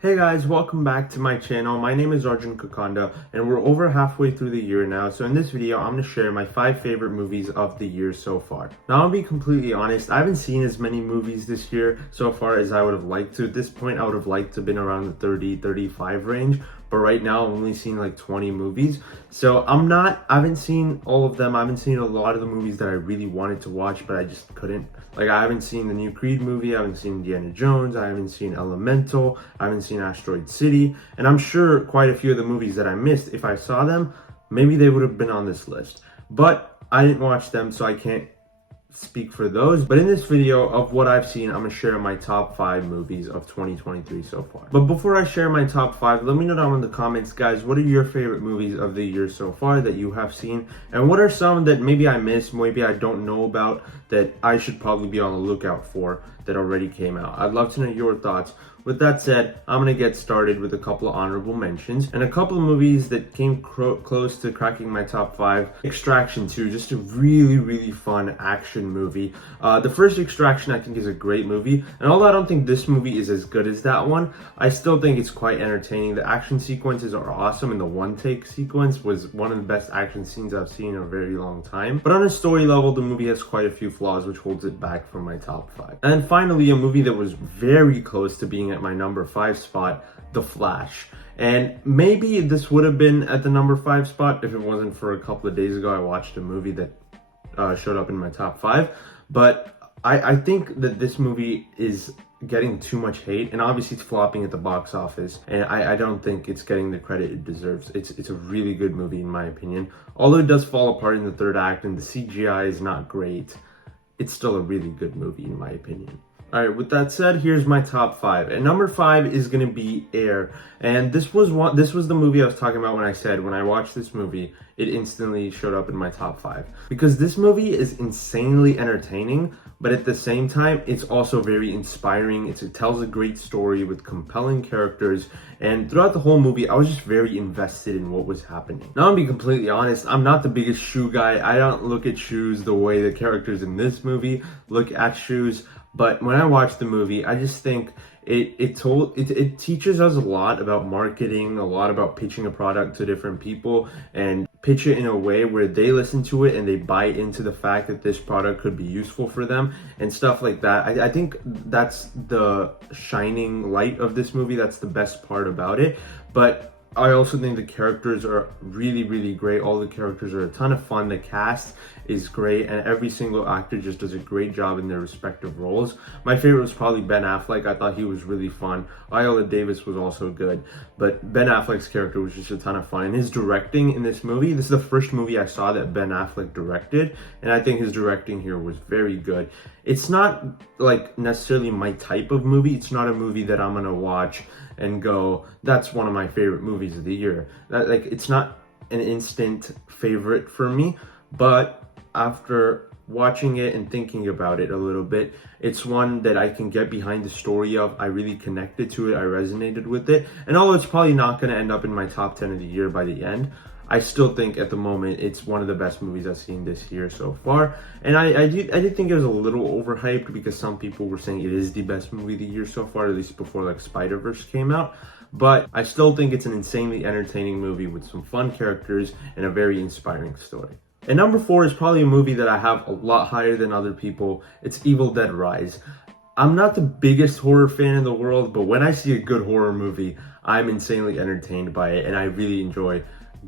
Hey guys, welcome back to my channel. My name is Arjun Kakanda and we're over halfway through the year now. So in this video, I'm going to share my 5 favorite movies of the year so far. Now I'll be completely honest, I haven't seen as many movies this year so far as I would have liked to. At this point, I would have liked to have been around the 35 range. But right now I've only seen like 20 movies. So I haven't seen all of them. I haven't seen a lot of the movies that I really wanted to watch, but I just couldn't. Like I haven't seen the new Creed movie, I haven't seen Indiana Jones, I haven't seen Elemental, I haven't seen Asteroid City, and I'm sure quite a few of the movies that I missed, if I saw them, maybe they would have been on this list. But I didn't watch them, so I can't speak for those. But in this video of what I've seen, I'm gonna share my top 5 movies of 2023 so far. But before I share my top 5, let me know down in the comments, guys, what are your favorite movies of the year so far that you have seen, and what are some that maybe I missed, maybe I don't know about, that I should probably be on the lookout for that already came out. I'd love to know your thoughts. With that said, I'm going to get started with a couple of honorable mentions and a couple of movies that came close to cracking my top 5. Extraction 2, just a really fun action movie. The first Extraction I think is a great movie, and although I don't think this movie is as good as that one, I still think it's quite entertaining. The action sequences are awesome, and the one-take sequence was one of the best action scenes I've seen in a very long time. But on a story level, the movie has quite a few flaws, which holds it back from my top 5. And finally, a movie that was very close to being at my number 5 spot, The Flash. And maybe this would have been at the number 5 spot if it wasn't for a couple of days ago I watched a movie that showed up in my top 5. But I think that this movie is getting too much hate, and obviously it's flopping at the box office, and I don't think it's getting the credit it deserves. It's a really good movie in my opinion. Although it does fall apart in the third act and the CGI is not great, it's still a really good movie in my opinion. Alright, with that said, here's my top 5. And number 5 is gonna be Air. And this was the movie I was talking about when I said when I watched this movie, it instantly showed up in my top 5. Because this movie is insanely entertaining, but at the same time, it's also very inspiring. It tells a great story with compelling characters, and throughout the whole movie, I was just very invested in what was happening. Now, I'm being completely honest, I'm not the biggest shoe guy. I don't look at shoes the way the characters in this movie look at shoes. But when I watched the movie, I just think it teaches us a lot about marketing, a lot about pitching a product to different people, and pitch it in a way where they listen to it and they buy into the fact that this product could be useful for them and stuff like that. I think that's the shining light of this movie. That's the best part about it. But I also think the characters are really great. All the characters are a ton of fun. The cast is great, and every single actor just does a great job in their respective roles. My favorite was probably Ben Affleck. I thought he was really fun. Viola Davis was also good, but Ben Affleck's character was just a ton of fun. And his directing in this movie, this is the first movie I saw that Ben Affleck directed, and I think his directing here was very good. It's not like necessarily my type of movie. It's not a movie that I'm gonna watch and go, that's one of my favorite movies of the year. It's not an instant favorite for me, but after watching it and thinking about it a little bit, it's one that I can get behind the story of. I really connected to it, I resonated with it, and although it's probably not going to end up in my top 10 of the year by the end, I still think at the moment it's one of the best movies I've seen this year so far. And I did think it was a little overhyped because some people were saying it is the best movie of the year so far, at least before like Spider-Verse came out. But I still think it's an insanely entertaining movie with some fun characters and a very inspiring story. And number 4 is probably a movie that I have a lot higher than other people. It's Evil Dead Rise. I'm not the biggest horror fan in the world, but when I see a good horror movie, I'm insanely entertained by it, and I really enjoy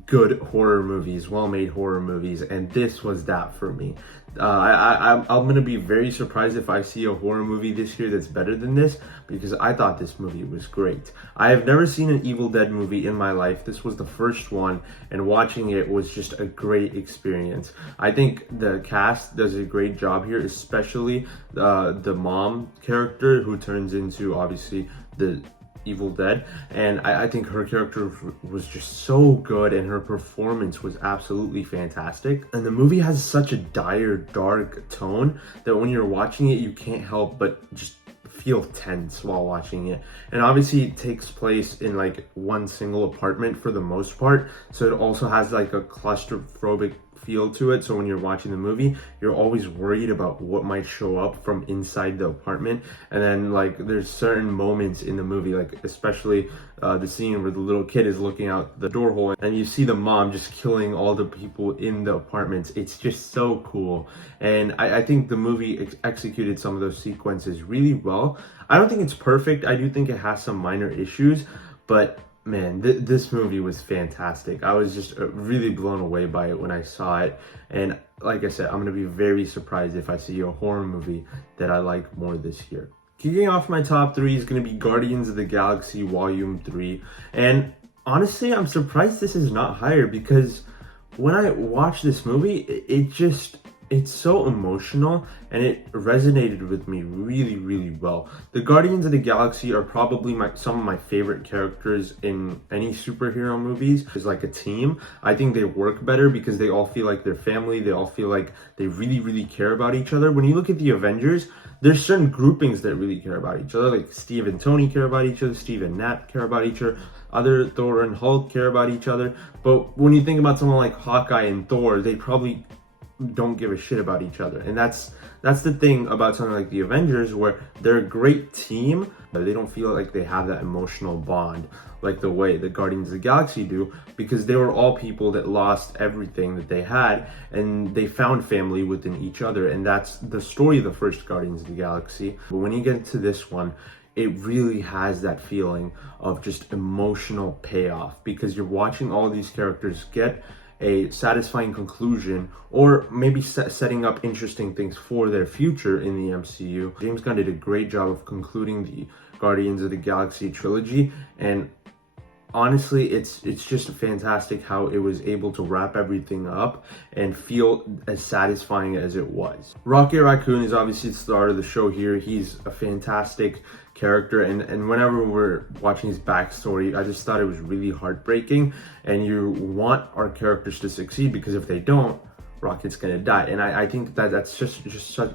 good horror movies, well-made horror movies, and this was that for me. I'm gonna be very surprised if I see a horror movie this year that's better than this, because I thought this movie was great. I have never seen an Evil Dead movie in my life. This was the first one, and watching it was just a great experience. I think the cast does a great job here, especially the mom character who turns into obviously the Evil Dead, and I think her character was just so good, and her performance was absolutely fantastic. And the movie has such a dire, dark tone that when you're watching it, you can't help but just feel tense while watching it. And obviously it takes place in like one single apartment for the most part, so it also has like a claustrophobic feel to it. So when you're watching the movie, you're always worried about what might show up from inside the apartment. And then like there's certain moments in the movie, like especially the scene where the little kid is looking out the door hole and you see the mom just killing all the people in the apartments. It's just so cool. And I think the movie executed some of those sequences really well. I don't think it's perfect. I do think it has some minor issues, but man, this movie was fantastic. I was just really blown away by it when I saw it. And like I said, I'm going to be very surprised if I see a horror movie that I like more this year. Kicking off my top 3 is going to be Guardians of the Galaxy Volume 3. And honestly, I'm surprised this is not higher because when I watched this movie, it's so emotional and it resonated with me really, really well. The Guardians of the Galaxy are probably some of my favorite characters in any superhero movies. It's like a team. I think they work better because they all feel like they're family. They all feel like they really, really care about each other. When you look at the Avengers, there's certain groupings that really care about each other. Like Steve and Tony care about each other. Steve and Nat care about each other. Other Thor and Hulk care about each other. But when you think about someone like Hawkeye and Thor, they probably don't give a shit about each other. And that's the thing about something like the Avengers, where they're a great team, but they don't feel like they have that emotional bond like the way the Guardians of the Galaxy do, because they were all people that lost everything that they had and they found family within each other. And that's the story of the first Guardians of the Galaxy. But when you get to this one, it really has that feeling of just emotional payoff, because you're watching all these characters get a satisfying conclusion, or maybe setting up interesting things for their future in the MCU. James Gunn did a great job of concluding the Guardians of the Galaxy trilogy, and honestly, it's just fantastic how it was able to wrap everything up and feel as satisfying as it was. Rocket Raccoon is obviously the star of the show here. He's a fantastic character, and whenever we're watching his backstory, I just thought it was really heartbreaking, and you want our characters to succeed, because if they don't, Rocket's gonna die. And I think that's just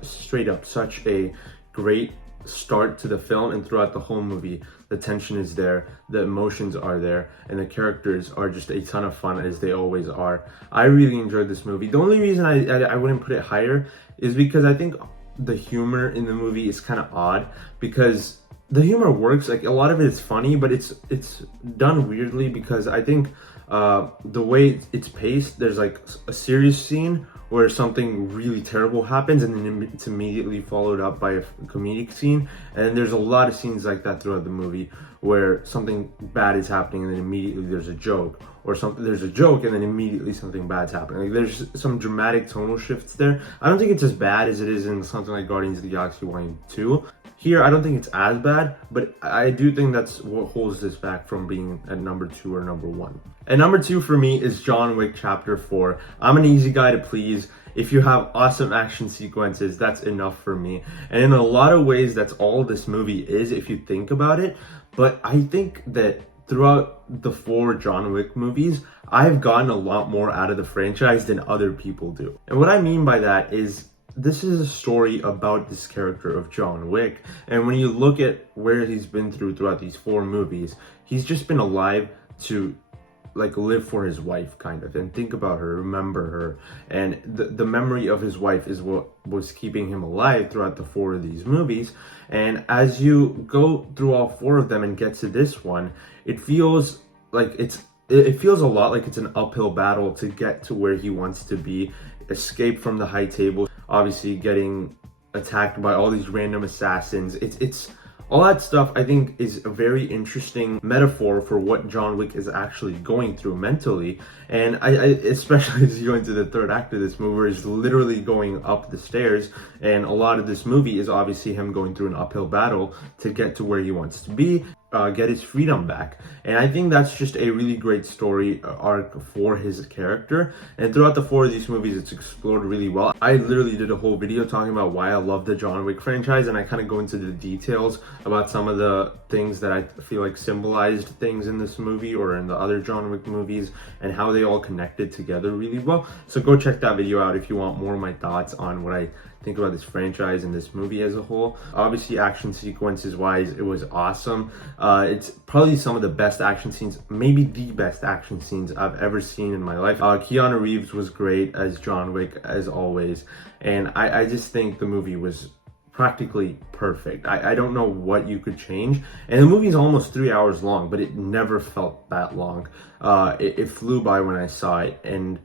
straight up such a great start to the film, and throughout the whole movie the tension is there, the emotions are there, and the characters are just a ton of fun, as they always are. I really enjoyed this movie. The only reason I wouldn't put it higher is because I think the humor in the movie is kind of odd, because the humor works, like a lot of it is funny, but it's done weirdly, because I think the way it's paced, there's like a serious scene where something really terrible happens and then it's immediately followed up by a comedic scene. And there's a lot of scenes like that throughout the movie where something bad is happening and then immediately there's a joke, or there's a joke and then immediately something bad's happening. Like there's some dramatic tonal shifts there. I don't think it's as bad as it is in something like Guardians of the Galaxy Volume 2. Here, I don't think it's as bad, but I do think that's what holds this back from being at number 2 or number 1. And number 2 for me is John Wick Chapter 4. I'm an easy guy to please. If you have awesome action sequences, that's enough for me. And in a lot of ways, that's all this movie is, if you think about it. But I think that throughout the 4 John Wick movies, I've gotten a lot more out of the franchise than other people do. And what I mean by that is, this is a story about this character of John Wick. And when you look at where he's been throughout these 4 movies, he's just been alive to like live for his wife, kind of, and think about her, remember her. And the memory of his wife is what was keeping him alive throughout the 4 of these movies. And as you go through all 4 of them and get to this one, it feels like it feels a lot like it's an uphill battle to get to where he wants to be, escape from the high table, obviously getting attacked by all these random assassins. It's all that stuff, I think, is a very interesting metaphor for what John Wick is actually going through mentally. And I especially as you go into the 3rd act of this movie, where he's literally going up the stairs, and a lot of this movie is obviously him going through an uphill battle to get to where he wants to be, get his freedom back. And I think that's just a really great story arc for his character. And throughout the 4 of these movies, it's explored really well. I literally did a whole video talking about why I love the John Wick franchise, and I kind of go into the details about some of the things that I feel like symbolized things in this movie or in the other John Wick movies, and how they all connected together really well. So go check that video out if you want more of my thoughts on what I think about this franchise and this movie as a whole. Obviously, action sequences wise, it was awesome. It's probably some of the best action scenes, maybe the best action scenes I've ever seen in my life. Keanu Reeves was great as John Wick, as always, and I just think the movie was practically perfect. I don't know what you could change. And the movie is almost 3 hours long, but it never felt that long. It flew by when I saw it, and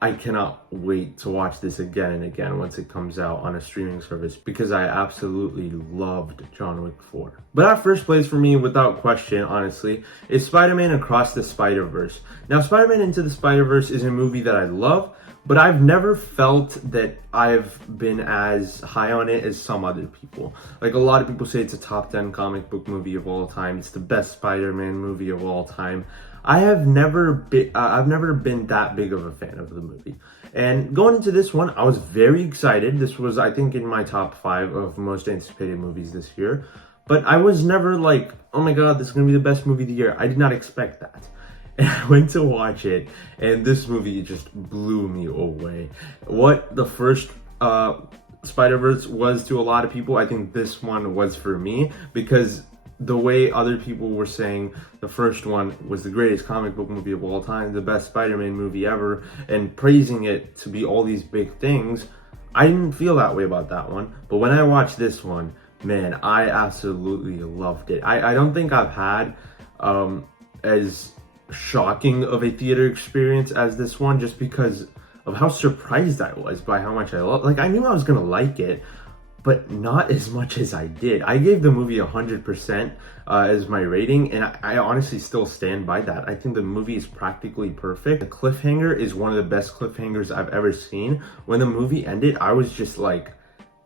I cannot wait to watch this again and again once it comes out on a streaming service, because I absolutely loved John Wick 4. But at first place for me, without question, honestly, is Spider-Man Across the Spider-Verse. Now, Spider-Man Into the Spider-Verse is a movie that I love, but I've never felt that I've been as high on it as some other people. Like, a lot of people say it's a top 10 comic book movie of all time. It's the best Spider-Man movie of all time. I've never been that big of a fan of the movie. And going into this one, I was very excited. This was, I think, in my top 5 of most anticipated movies this year. But I was never like, oh my god, this is going to be the best movie of the year. I did not expect that. And I went to watch it, and this movie just blew me away. What the first Spider-Verse was to a lot of people, I think this one was for me, because the way other people were saying the first one was the greatest comic book movie of all time, the best Spider-Man movie ever, and praising it to be all these big things, I didn't feel that way about that one. But when I watched this one, man, I absolutely loved it. I don't think I've had as shocking of a theater experience as this one, just because of how surprised I was by how much I love. Like, I knew I was gonna like it, but not as much as I did. I gave the movie 100% as my rating, and I honestly still stand by that. I think the movie is practically perfect. The cliffhanger is one of the best cliffhangers I've ever seen. When the movie ended, I was just like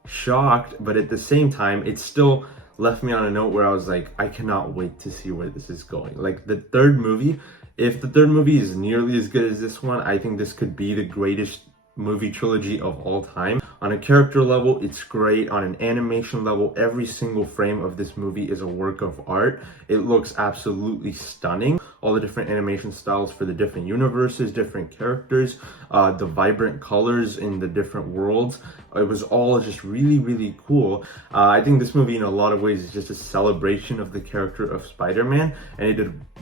shocked, but at the same time, it still left me on a note where I was like, I cannot wait to see where this is going. Like, the third movie, if the third movie is nearly as good as this one, I think this could be the greatest movie trilogy of all time. On a character level, it's great. On an animation level, every single frame of this movie is a work of art. It looks absolutely stunning. All the different animation styles for the different universes, different characters, the vibrant colors in the different worlds. It was all just really, really cool. I think this movie in a lot of ways is just a celebration of the character of Spider-Man, and it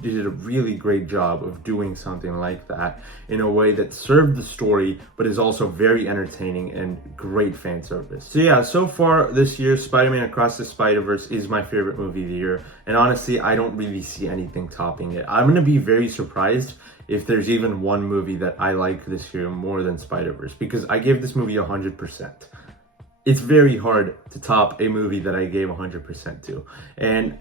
did a really great job of doing something like that in a way that served the story, but is also very entertaining and great fan service. So yeah, so far this year, Spider-Man Across the Spider-Verse is my favorite movie of the year, and honestly, I don't really see anything topping it. I'm gonna be very surprised if there's even one movie that I like this year more than Spider-Verse, because I gave this movie 100%. It's very hard to top a movie that I gave 100% to, and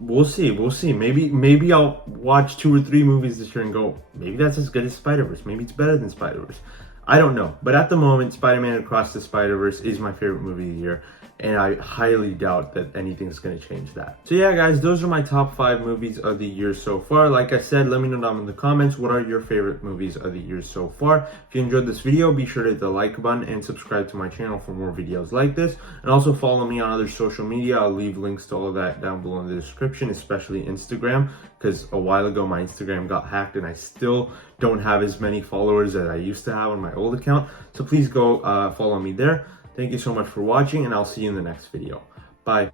we'll see. Maybe I'll watch 2 or 3 movies this year and go, maybe that's as good as Spider-Verse. Maybe it's better than Spider-Verse. I don't know. But at the moment, Spider-Man Across the Spider-Verse is my favorite movie of the year, and I highly doubt that anything's going to change that. So yeah, guys, those are my top 5 movies of the year so far. Like I said, let me know down in the comments, what are your favorite movies of the year so far? If you enjoyed this video, be sure to hit the like button and subscribe to my channel for more videos like this. And also follow me on other social media. I'll leave links to all of that down below in the description, especially Instagram, because a while ago my Instagram got hacked and I still don't have as many followers as I used to have on my old account. So please go follow me there. Thank you so much for watching, and I'll see you in the next video. Bye.